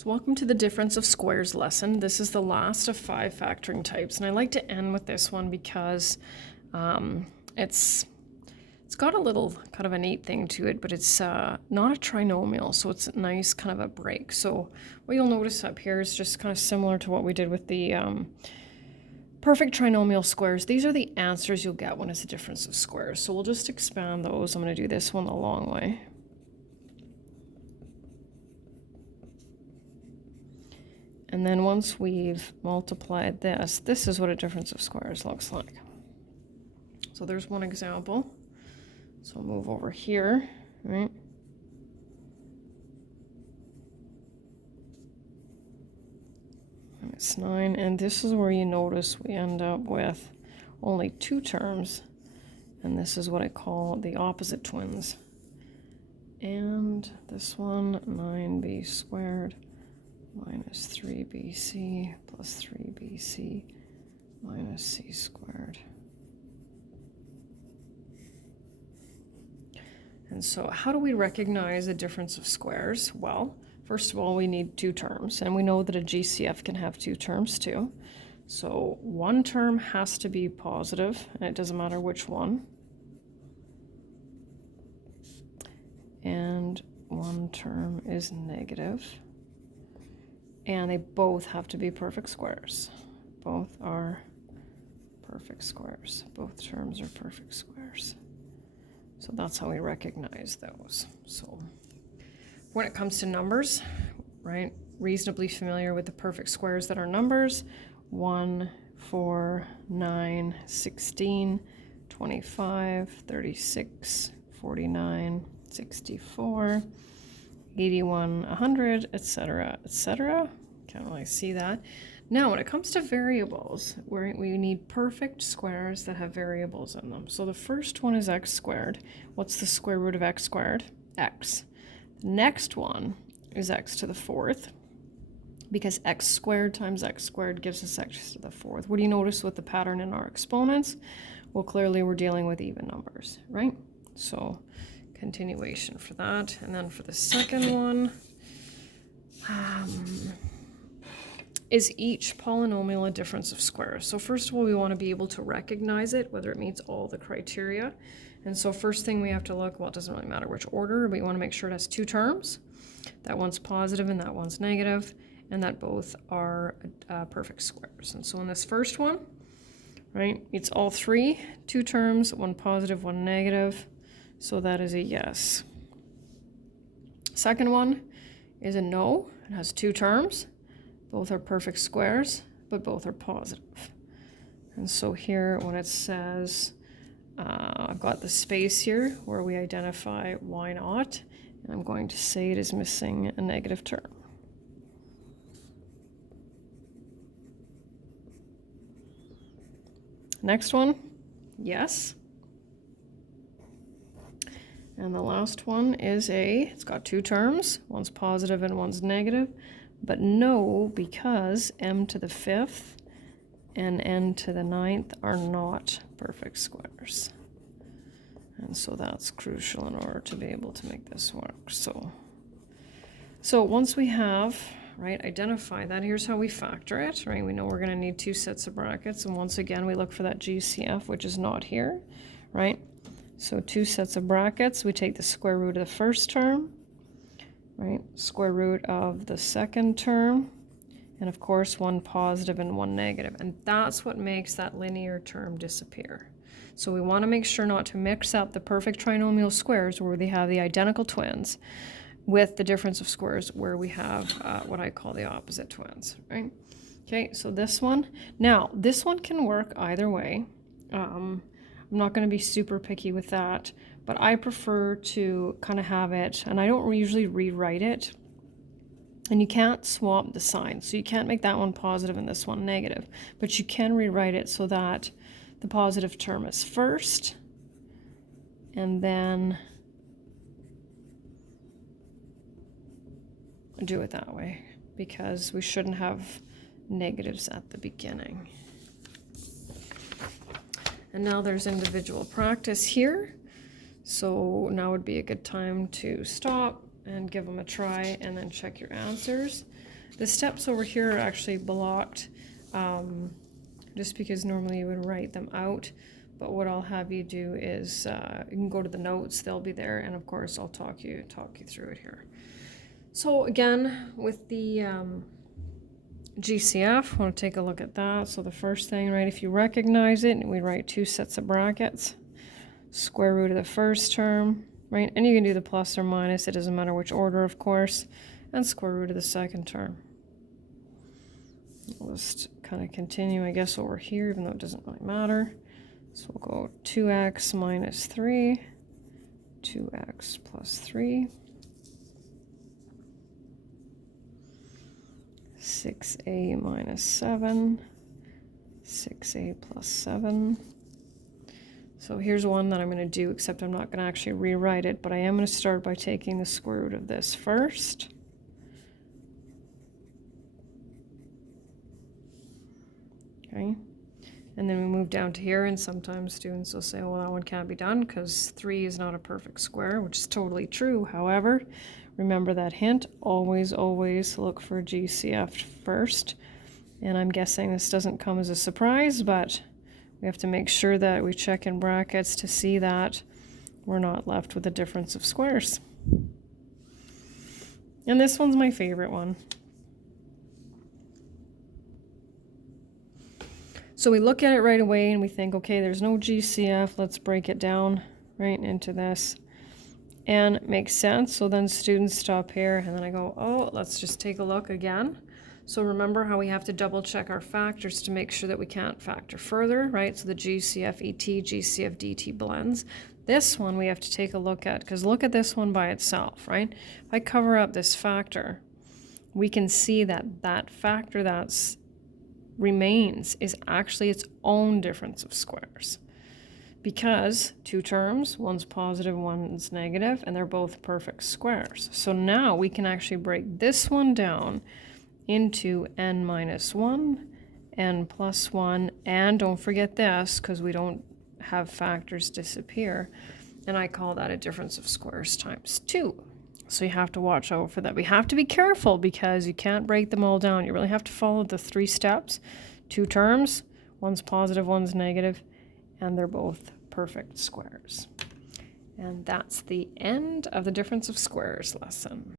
So welcome to the difference of squares lesson. This is the last of 5 factoring types, and I like to end with this one because it's got a little kind of a neat thing to it, but it's not a trinomial, so it's a nice kind of a break. So what you'll notice up here is just kind of similar to what we did with the perfect trinomial squares. These are the answers you'll get when it's a difference of squares. So we'll just expand those. I'm going to do this one the long way. And then once we've multiplied this, this is what a difference of squares looks like. So there's one example. So I'll move over here, right? It's 9, and this is where you notice we end up with only 2 terms, and this is what I call the opposite twins. And this one, 9b squared minus 3bc plus 3bc minus c squared. And so how do we recognize a difference of squares? Well, first of all, we need 2 terms, and we know that a GCF can have 2 terms too. So one term has to be positive, and it doesn't matter which one. And one term is negative. And they both have to be perfect squares. Both are perfect squares. Both terms are perfect squares. So that's how we recognize those. So when it comes to numbers, right, reasonably familiar with the perfect squares that are numbers: 1, 4, 9, 16, 25, 36, 49, 64, 81, 100, etc., etc. Can't really see that. Now, when it comes to variables, we need perfect squares that have variables in them. So the first one is x squared. What's the square root of x squared? X. The next one is x to the 4th, because x squared times x squared gives us x to the 4th. What do you notice with the pattern in our exponents? Well, clearly we're dealing with even numbers, right? So continuation for that. And then for the second one, is each polynomial a difference of squares? So first of all, we want to be able to recognize it, whether it meets all the criteria. And so first thing we have to look, well, it doesn't really matter which order, but you want to make sure it has 2 terms. That one's positive and that one's negative, and that both are perfect squares. And so in this first one, right, it's all 3, 2 terms, 1 positive, 1 negative. So that is a yes. Second one is a no. It has 2 terms. Both are perfect squares, but both are positive. And so here, when it says, I've got the space here where we identify why not, and I'm going to say it is missing a negative term. Next one, yes. And the last one is it's got 2 terms. One's positive and one's negative. But no, because m to the 5th and n to the 9th are not perfect squares. And so that's crucial in order to be able to make this work. So once we have, right, identify that, here's how we factor it, right? We know we're going to need 2 sets of brackets. And once again, we look for that GCF, which is not here, right? So 2 sets of brackets, we take the square root of the first term, right? Square root of the second term, and of course 1 positive and 1 negative. And that's what makes that linear term disappear. So we want to make sure not to mix up the perfect trinomial squares where they have the identical twins with the difference of squares where we have what I call the opposite twins, right? Okay, so this one. Now, this one can work either way. I'm not going to be super picky with that, but I prefer to kind of have it, and I don't usually rewrite it. And you can't swap the signs, so you can't make that one positive and this one negative, but you can rewrite it so that the positive term is first, and then do it that way, because we shouldn't have negatives at the beginning. And now there's individual practice here. So now would be a good time to stop and give them a try and then check your answers. The steps over here are actually blocked, just because normally you would write them out. But what I'll have you do is you can go to the notes, they'll be there, and of course I'll talk you through it here. So again, with the GCF, I want to take a look at that. So the first thing, right, if you recognize it, we write 2 sets of brackets, square root of the first term, right, and you can do the plus or minus, it doesn't matter which order, of course, and square root of the second term. We'll just kind of continue, I guess, over here, even though it doesn't really matter. So we'll go 2x minus 3, 2x plus 3, 6a minus 7, 6a plus 7. So here's one that I'm going to do, except I'm not going to actually rewrite it, but I am going to start by taking the square root of this first. Okay. And then we move down to here, and sometimes students will say, well, that one can't be done because 3 is not a perfect square, which is totally true. However, remember that hint, always look for GCF first. And I'm guessing this doesn't come as a surprise, but we have to make sure that we check in brackets to see that we're not left with a difference of squares. And this one's my favorite one. So we look at it right away and we think, okay, there's no GCF, let's break it down right into this. And it makes sense, so then students stop here and then I go, oh, let's just take a look again. So remember how we have to double check our factors to make sure that we can't factor further, right? So the GCF ET, GCF DT blends. This one we have to take a look at, because look at this one by itself, right? If I cover up this factor, we can see that that factor that's remains is actually its own difference of squares, because 2 terms, one's positive, one's negative, and they're both perfect squares. So now we can actually break this one down into n minus 1, n plus 1, and don't forget this, because we don't have factors disappear, and I call that a difference of squares times 2. So you have to watch out for that. We have to be careful because you can't break them all down. You really have to follow the 3 steps. 2 terms, one's positive, one's negative, and they're both perfect squares. And that's the end of the difference of squares lesson.